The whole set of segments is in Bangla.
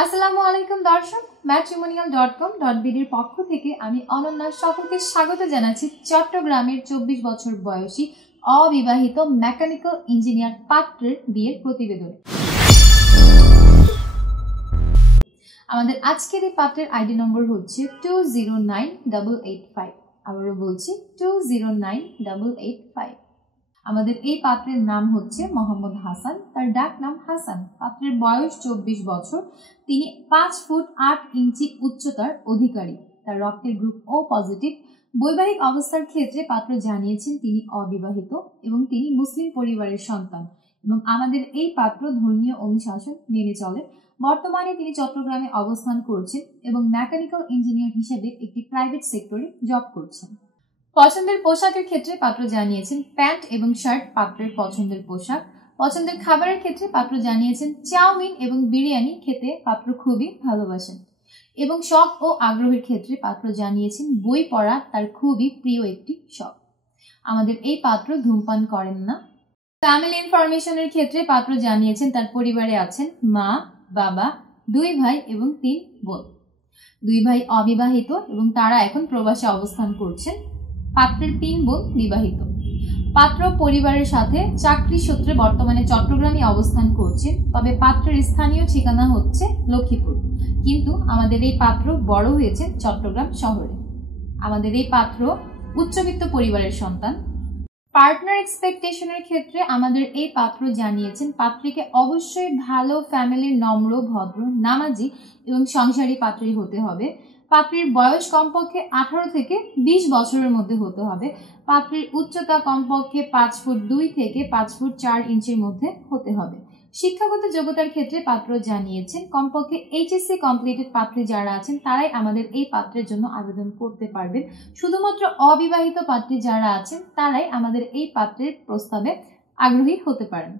আসসালামু আলাইকুম দর্শক, matrimonial.com.bd এর পক্ষ থেকে আমি অনন্যা সকলকে স্বাগত জানাচ্ছি চট্টগ্রামের 24 বছর বয়সী অবিবাহিত মেকানিক্যাল ইঞ্জিনিয়ার পাত্রের বিয়ের প্রতিবেদনে। আমাদের আজকের এই পাত্রের আইডি নম্বর হচ্ছে 209885। আবারও বলছি 209885। আমাদের এই পাত্রের নাম হচ্ছে মোহাম্মদ হাসান, তার ডাক নাম হাসান। পাত্রের বয়স 24 বছর। তিনি 5 ফুট 8 ইঞ্চি উচ্চতার অধিকারী। তার রক্তের গ্রুপ ও পজিটিভ। বৈবাহিক অবস্থার ক্ষেত্রে পাত্র জানিয়েছেন তিনি অবিবাহিত এবং তিনি মুসলিম পরিবারের সন্তান এবং আমাদের এই পাত্র ধর্মীয় অনুশাসন মেনে চলে। বর্তমানে তিনি চট্টগ্রামে অবস্থান করছেন এবং মেকানিক্যাল ইঞ্জিনিয়ার হিসেবে একটি প্রাইভেট সেক্টরে জব করছেন। পছন্দের পোশাকের ক্ষেত্রে পাত্র জানিয়েছেন প্যান্ট এবং শার্ট পাত্রের পছন্দের পোশাক। পছন্দের খাবারের ক্ষেত্রে পাত্র জানিয়েছেন চাউমিন এবং বিরিয়ানি খেতে পাত্র খুবই ভালোবাসেন এবং শখ ও আগ্রহের ক্ষেত্রে পাত্র জানিয়েছেন বই পড়া তার খুবই প্রিয় একটি শখ। আমাদের এই পাত্র ধূমপান করেন না। ফ্যামিলি ইনফরমেশনের ক্ষেত্রে পাত্র জানিয়েছেন তার পরিবারে আছেন মা, বাবা, 2 ভাই এবং 3 বোন। 2 ভাই অবিবাহিত এবং তারা এখন প্রবাসে অবস্থান করছেন। পাত্রের 3 বোন বিবাহিত। পাত্র পরিবারের সাথে চাকরি সূত্রে বর্তমানে চট্টগ্রামে অবস্থান করছে, তবে পাত্রের স্থানীয় ঠিকানা হচ্ছে লক্ষ্মীপুর, কিন্তু আমাদের এই পাত্র বড় হয়েছে চট্টগ্রাম শহরে। আমাদের এই পাত্র উচ্চবিত্ত পরিবারের সন্তান। পার্টনার এক্সপেকটেশনের ক্ষেত্রে আমাদের এই পাত্র জানিয়েছেন পাত্রীকে অবশ্যই ভালো ফ্যামিলির নম্র, ভদ্র, নামাজি এবং সংসারী পাত্রী হতে হবে। পাত্রীর বয়স কমপক্ষে 18 থেকে 20 বছরের মধ্যে হতে হবে। পাত্রীর উচ্চতা কমপক্ষে 5 ফুট 2 থেকে 5 ফুট 4 ইঞ্চির মধ্যে হতে হবে। শিক্ষাগত যোগ্যতার ক্ষেত্রে পাত্র জানিয়েছেন কমপক্ষে এইচএসসি কমপ্লিটেড পাত্রী যারা আছেন তারাই আমাদের এই পাত্রের জন্য আবেদন করতে পারবেন। শুধুমাত্র অবিবাহিত পাত্রী যারা আছেন তারাই আমাদের এই পাত্রের প্রস্তাবে আগ্রহী হতে পারেন।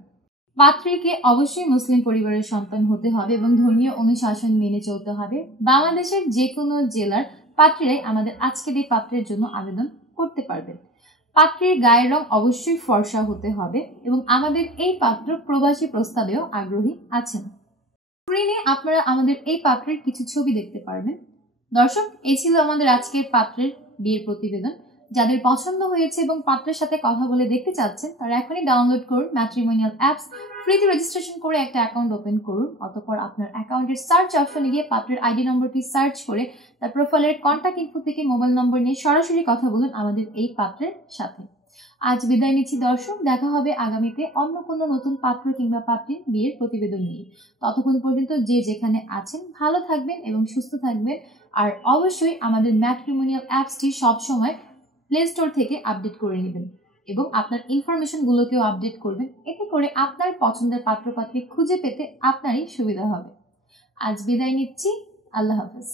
পাত্রীকে অবশ্যই মুসলিম পরিবারের সন্তান হতে হবে এবং ধর্মীয় অনুশাসন মেনে চলতে হবে। বাংলাদেশের যে কোনো জেলার পাত্রীরাই আমাদের আজকের এই পাত্রের জন্য আবেদন করতে পারবেন। পাত্রীর গায়ের রং অবশ্যই ফর্সা হতে হবে এবং আমাদের এই পাত্র প্রবাসী প্রস্তাবেও আগ্রহী আছেন। স্ক্রিনে আপনারা আমাদের এই পাত্রের কিছু ছবি দেখতে পারবেন। দর্শক, এই ছিল আমাদের আজকের পাত্রের বিয়ের প্রতিবেদন। যাদের পছন্দ হয়েছে এবং পাত্রের সাথে কথা বলে দেখতে চাচ্ছেন তারা এখনই ডাউনলোড করুন ম্যাট্রিমোনিয়াল অ্যাপস। ফ্রিতে রেজিস্ট্রেশন করে একটা অ্যাকাউন্ট ওপেন করুন। অতঃপর আপনার অ্যাকাউন্টের সার্চ অপশনে গিয়ে পাত্রের আইডি নম্বরটি সার্চ করে তার প্রোফাইলের কন্ট্যাক্ট ইনফো থেকে মোবাইল নম্বর নিয়ে সরাসরি কথা বলুন আমাদের এই পাত্রের সাথে। আজ বিদায় নিচ্ছি দর্শক, দেখা হবে আগামীতে অন্য কোনো নতুন পাত্র কিংবা পাত্রীর বিয়ের প্রতিবেদন নিয়ে। ততক্ষণ পর্যন্ত যে যেখানে আছেন ভালো থাকবেন এবং সুস্থ থাকবেন। আর অবশ্যই আমাদের ম্যাট্রিমোনিয়াল অ্যাপসটি সবসময় প্লে স্টোর থেকে আপডেট করে নেবেন এবং আপনার ইনফরমেশনগুলোকেও আপডেট করবেন। এতে করে আপনার পছন্দের পাত্রপাত্রী খুঁজে পেতে আপনারই সুবিধা হবে। আজ বিদায় নিচ্ছি, আল্লাহ হাফেজ।